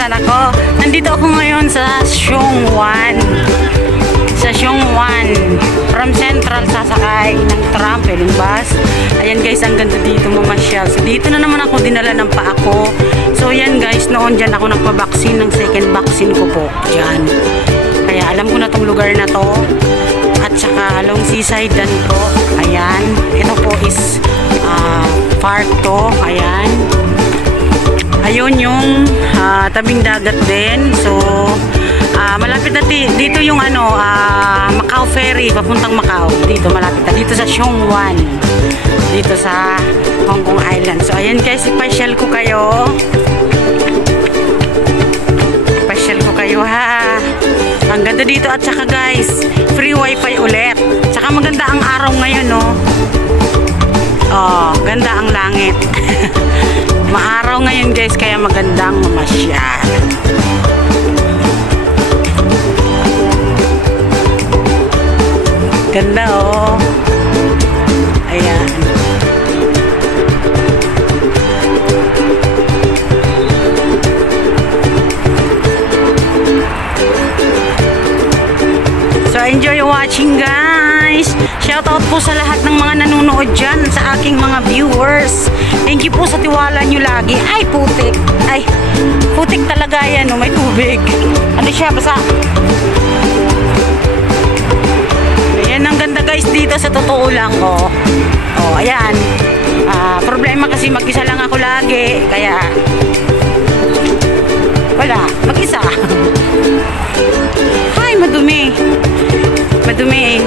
Nasaan ako? Nandito ako ngayon sa Xiongwan. Sa Xiongwan. From Central, sasakay ng tram, feeling bus. Ayan guys, ang ganda dito mamasyal. So dito na naman ako dinala ng paa ko. So ayan guys, noon dyan ako nagpa-vaccine ng second vaccine ko po. Dyan. Kaya alam ko na tong lugar na to. At saka along seaside dan po. Ayan. Ito po is park to. Ayan. Ayun yung tabing dagat din. So, malapit na dito yung Macau Ferry, papuntang Macau. Dito, malapit na. Dito sa Xiongwan. Dito sa Hong Kong Island. So, ayan guys, ipasyal ko kayo. Ipasyal ko kayo ha. Ang ganda dito at saka guys, free wifi ulit. Saka maganda ang araw ngayon, no? Oh, ganda ang langit. Maaraw ngayon guys, kaya magandang mamasyal. Ganda oh. Ayan. So enjoy watching guys. Shout out po sa lahat ng mga nanonood dyan, sa aking mga viewers. Thank you po sa tiwala nyo lagi. Ay, putik. Ay, putik talaga yan. Oh, may tubig. Ano siya? Basa. Ayan, ang ganda guys dito sa totoo lang. Oh, oh ayan. Problema kasi mag-isa lang ako lagi. Kaya, wala. Mag-isa. Ay, madumi. Madumi eh.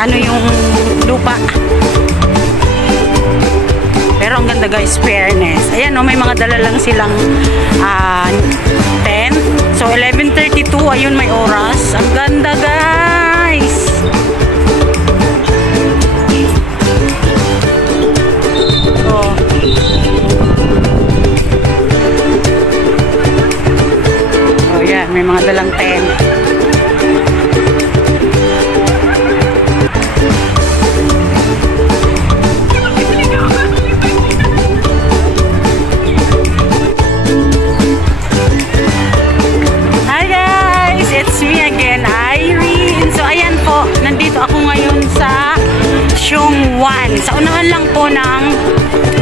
Ano yung lupa. Pero ang ganda guys, fairness. Ayan o, may mga dala lang silang tent. So 11:32, ayun may oras. Ang ganda guys. Oh. Oh yan, may mga dalang tent. Sa unahan lang po ng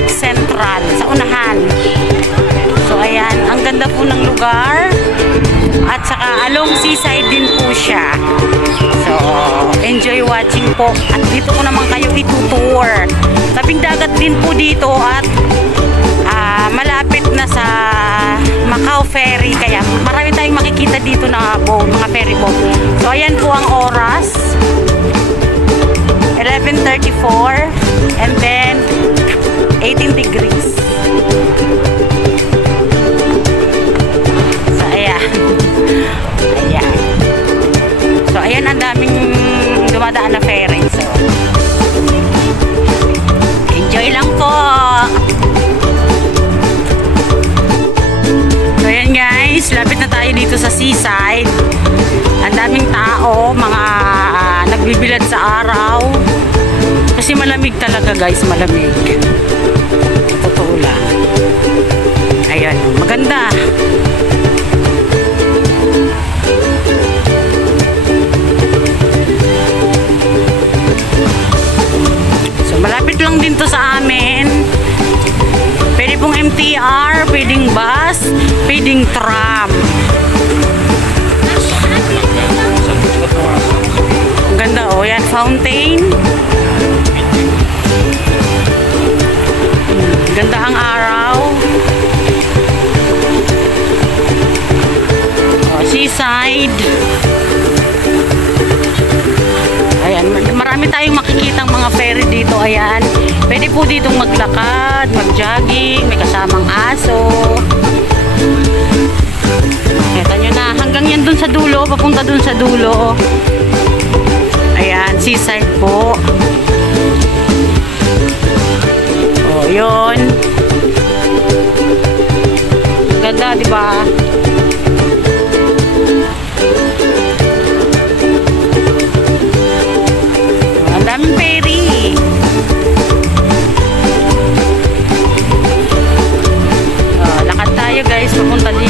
Central. Sa unahan. So ayan, ang ganda po ng lugar. At saka along seaside din po siya. So enjoy watching po. At dito ko naman kayo itutour. Tabing dagat din po dito at malapit na sa Macau Ferry. Kaya marami tayong makikita dito na boat, mga ferry boat. So ayan po ang oras. 11:34 and then 18 degrees. So ayan. Ayan. So ayan, ang daming dumadaan na ferry. So enjoy lang po. So ayan guys, lapit na tayo dito sa seaside. Ang daming tao, mga nagbibilad sa araw. Kasi malamig talaga guys, malamig. Totoo lang. Ayan, maganda. So malapit lang din to sa amin. Pwede pong MTR, pwedeng bus, pwedeng tram. Ganda oh, yan, fountain. Ganda ang araw. Oh, seaside. Ayan, marami tayong makikitang mga ferry dito. Ayan, pwede po ditong maglakad, mag-jogging, may kasamang aso. Kita nyo na, hanggang yan dun sa dulo, papunta dun sa dulo. Ayan, seaside po. Oh, yun. Ganda, di ba? Ang daming ferry. Oh, lakad tayo guys, papunta dito.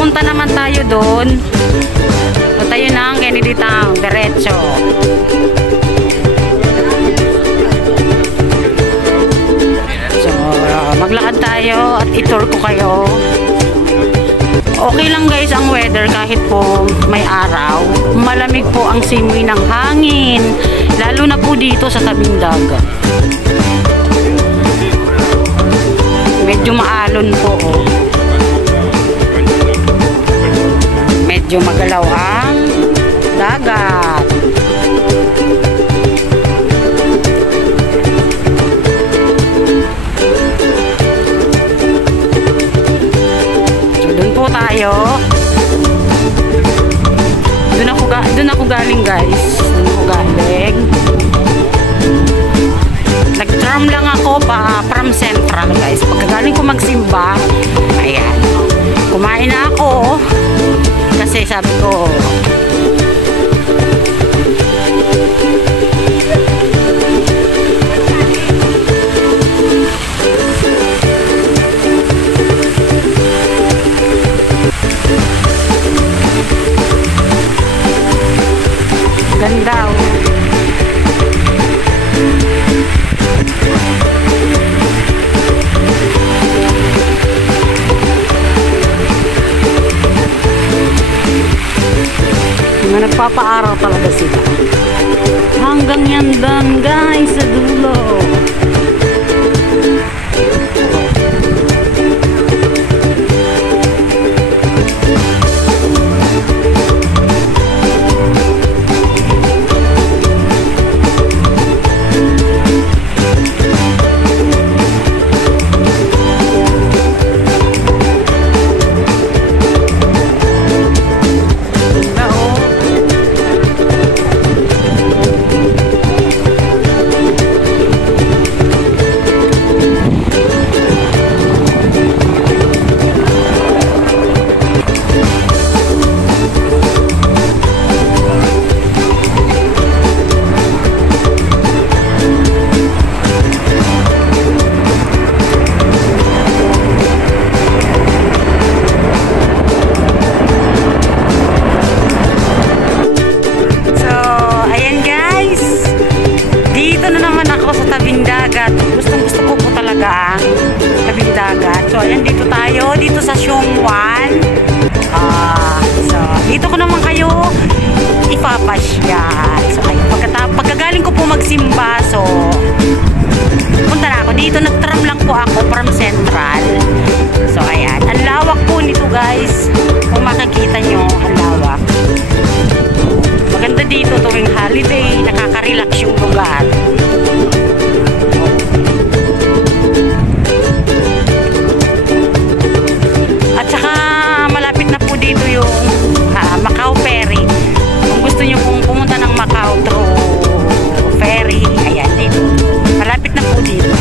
papunta naman tayo doon. So, tayo na ang Kennedy Town, diretso. So, maglakad tayo at i-tour ko kayo. Okay lang guys ang weather kahit po may araw. Malamig po ang simoy ng hangin. Lalo na po dito sa tabing dagat. Medyo maalon po. Oh. Medyo magalaw ang dagat. Tayo. Doon ako galing guys. Doon ako galing. Nag-tram lang ako from Central guys. Pagkagaling ko magsimba, ayan. Kumain na ako. Kasi sabi ko, ganda oh. Mga nagpapaaral talaga sila. Hanggang yan dan guys sa dulo. So, ayan, dito tayo. Dito sa Siongwan. So, dito ko naman kayo ipapasyal. So, ayun, pagkagaling ko po magsimba, so, punta na ako. Dito, nag-tram lang po ako from Central. So, ayan. Ang lawak po nito, guys. Kung makikita nyo, ang lawak. Maganda dito tuwing holiday. Nakaka-relax yung lugar. Macau Ferry. Kung gusto nyo pong pumunta ng Macau through ferry, ayan dito. Malapit na po dito.